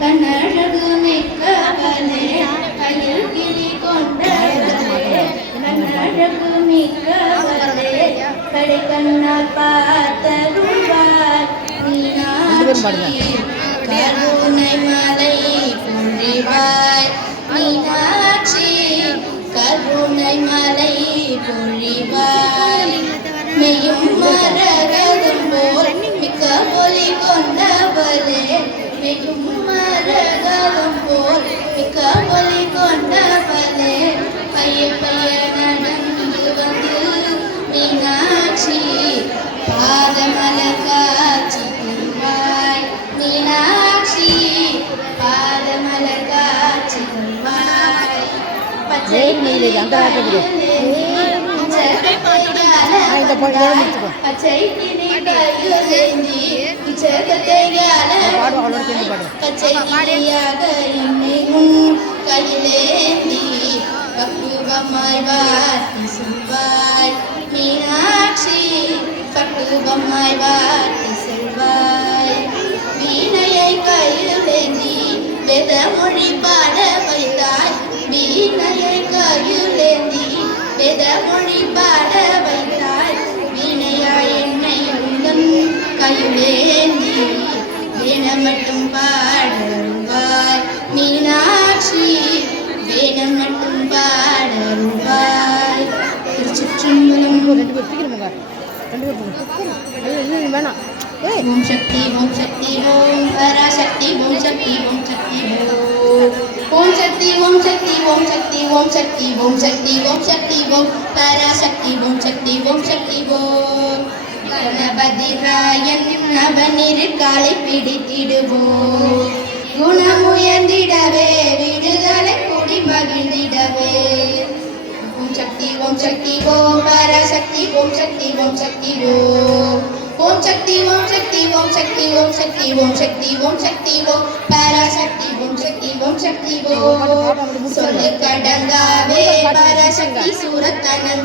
கண்ணழகு மிக்கவளே கையில் கிளி கொண்டவளே கண்ணழகு மிக்கவளே கடை கண்ணால் பார்த்தருள்வார் கருணை மலை பொழிவாய் மீனாட்சி கருணை மலை பொழிவாய் மெய்யும் மர மெய்யும் மரகதம் போல் மிக்க ஒளி கொண்டவளே பைய பைய நடந்து வந்து மீனாட்சி பாதமலர் காட்சி தருவாய். மீனாட்சி பாதமலர் காட்சி தருவாய். பச்சை. பச்சை கிளி கையுலேந்தி உச்சகத்தை பாடு, அவளோட சேர்ந்து பாடு. பச்சை கிளியாக என்னை உன் கையிலேந்தி பக்குவமாய் வார்த்தை சொல்வாய் மீனாட்சி பக்குவமாய் கையிலேந்தி வீண மட்டும் பாடருவாய் மீனாட்சி வீண மட்டும் பாடருவாய் திருச்சிற்றம்பலம் ரெண்டு பேர் சீக்கிரம் போங்க ரெண்டு பேர் வேணாம் ஓம் சக்தி ஓம் சக்தி ஓம் பராசக்தி ஓம் சக்தி ஓம் சக்தி ஓம் ஓம் சக்தி ஓம் சக்தி ஓம் சக்தி ஓம் சக்தி ஓம் சக்தி ஓம் சக்தி ஓம் பராசக்தி ஓம் சக்தி ஓம் சக்தி ஓம் கணபதி ராயன் பிடித்திடுவோம். குணமுயர்ந்திடவே விடுதலை குடி மகிழ்ந்திடவே. ஓம் சக்தி ஓம் சக்தி ஓம் ஓம் சக்தி ஓம் சக்தி ஓம். ஓம் சக்தி ஓம் சக்தி ஓம் சக்தி ஓம் சக்தி ஓம் சக்தி ஓம் சக்தி ஓம் பராசக்தி ஓம் சக்தி ஓம் சக்தி ஓம் சொல்லு கடங்காவே பராசக்தி சூரத்தனங்கள்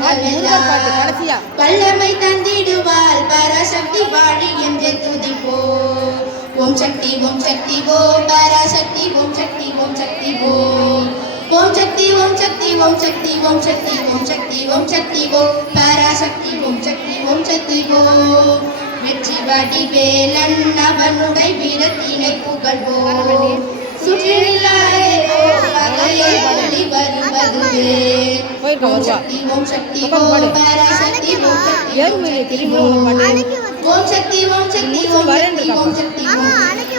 வல்லமை தந்திடுவாள் பராசக்தி வாழி என்று துதிப்போ ஓம் சக்தி ஓம் சக்தி ஓம் பராசக்தி ஓம் சக்தி ஓம் சக்தி ஓம் ஓம் சக்தி ஓம் சக்தி ஓம் சக்தி ஓம் சக்தி ஓம் சக்தி ஓம் சக்தி ஓம் பராசக்தி ஓம் சக்தி ஓம் சக்தி ஓம் வெற்றி வடிவேலன் அவனுடைய வீரத்தினை புகழ்வோம். ஓம் சக்தி ஓம் சக்தி ஓம் சக்தி ஓம் சக்தி ஓம் பாட்டு ஓம் சக்தி ஓம் சக்தி ஓம் சக்தி இருக்காப்பா. ஓம் சக்தி ஓம்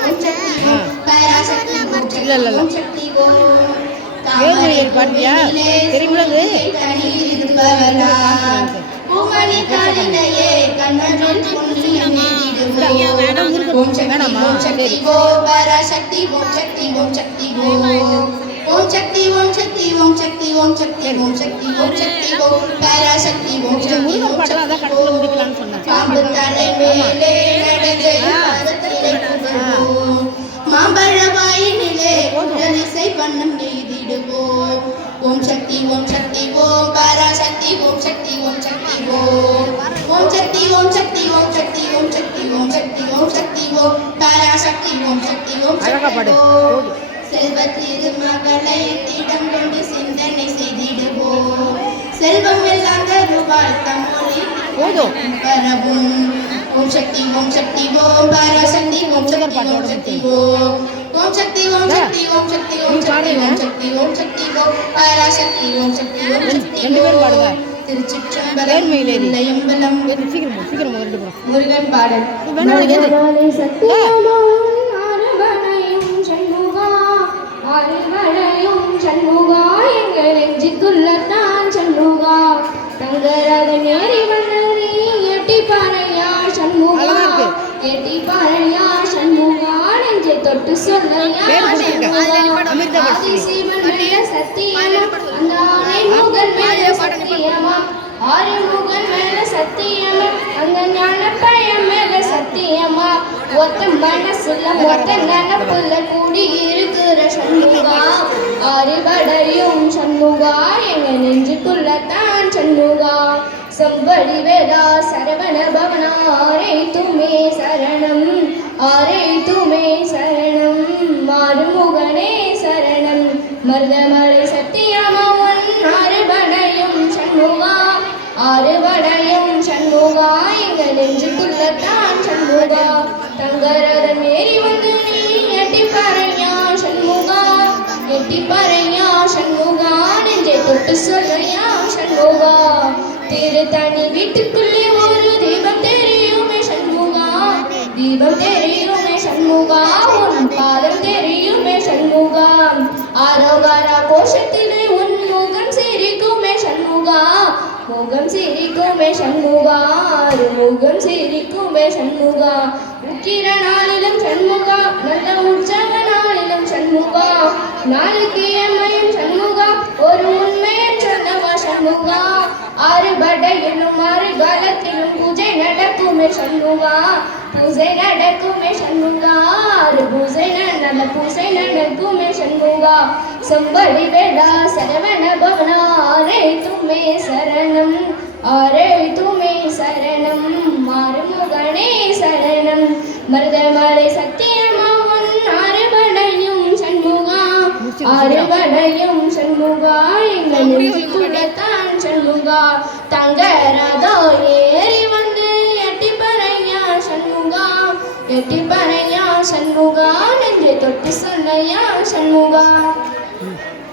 ஓம் சக்தி ஓம் பராசக்தி ஓம் சக்தி. ஓம் சக்தி ஓம் சக்தி? ஓம் சக்தி. ஓம் பராசக்தி ஓம் சக்தி ஓம் சக்தி ஓம் ஓம் சக்தி ஓம். சக்தி ஓம் சக்தி ஓம் சக்தி ஓம் சக்தி ஓம் சக்தி ஓம் பராசக்தி ஓம் இந்த சக்தி முருகன் ஓம் பாட்டெல்லாம் அதான் சக்தி கடைசியில் ஓம். முடிக்கலாம்னு சொன்னேன் பாம்பு தலை மேலே நடந்து பாதத்திலே புகழ்வோம் மாம்பழ வாயினிலே குழலிசை வண்ணம் எய்திடுவோம் ஓம் சக்தி ஓம் சக்தி ஓம் பராசக்தி ஓம் சக்தி ஓம் சக்தி ஓம் ஓம் சக்தி ஓம் சக்தி ஓம் சக்தி ஓம் சக்தி ஓம் சக்தி ஓம் சக்தி ஓம் பராசக்தி ஓம் சக்தி ஓம் சக்தி. ஓம் செல்வ திருமகளை திடம் கொண்டு சிந்தனை செய்திடுவோம் செல்வம் எல்லாம் தருவாள் போதும். பரவும் ஓம் சக்தி ஓம் சக்தி ஓம் பராசக்தி ஓம் சக்தி ஓம் சக்தி ஓம் ஓம் சக்தி ஓம் சக்தி ஓம் சக்தி ஓம் சக்தி ஓம் சக்தி ஓம் சக்தி ஓம் பராசக்தி ஓம் சக்தி ஓம் சக்தி பாடுங்க. திருச்சிற்றம்பலம் நேர்மையிலேறி. இல்லையம்பலம் ஏறு, சீக்கிரம் தொட்டு பட்சி. ஆதிசிவன் மேல சத்தியமா அந்த ஞான பழம் மேல சத்தியமா ஒத்த மனசுல மொத்த நினப்புல கூடி இருக்கிற சண்முகா. அறிவடையும் சண்முகா. எங்க நெஞ்சுக்குள்ள தான் சண்முகா. சம்படி வேதா சரவண பவனா ஆரை துமே சரணம். ஆரை துமே சண்முகா தங்கரதம் ஏறி வந்து நீ எட்டி சண்முகா எட்டி சண்முகா நெஞ்சை தொட்டு சொல்லையா சண்முகா. திருத்தணி வீட்டுக்குள்ளே ஒரு தீபம் தெரியுமே சண்முகா. தீபம் தெரியும் முகம் சிரிக்குமே சண்முகா முகம் சிரிக்குமே சண்முகா உக்கிர நாளிலும் சண்முகா நல்ல உற்சவ நாளிலும் சண்முகா நாளைக்கு எம்மையும் சண்முகா ஒரு உண்மையும் சொன்னவா சண்முகா ஆறு படையிலும் ஆறு காலத்திலும் பூஜை நடக்குமே சண்முகா பூஜை நடக்குமே சண்முகா ஆறு ந- நல்ல பூஜை நடக்குமே சண்முகா செம்படி வேடா சரவண பவனா ஆரே துமே சரணம் ஆரே துமே சரணம் மாறுமுகனே சரணம். மருதமலை சத்தியமாவன் ஆறுபடையும் சண்முகா ஆறுபடையும் சண்முகா எங்கள் நெஞ்சுக்குள்ளத்தான் சண்முகா தங்கரதோ ஏறி வந்து எட்டி பறையா சண்முகா எட்டி சண்முகா நெஞ்சை தொட்டு சொன்னையா சண்முகா.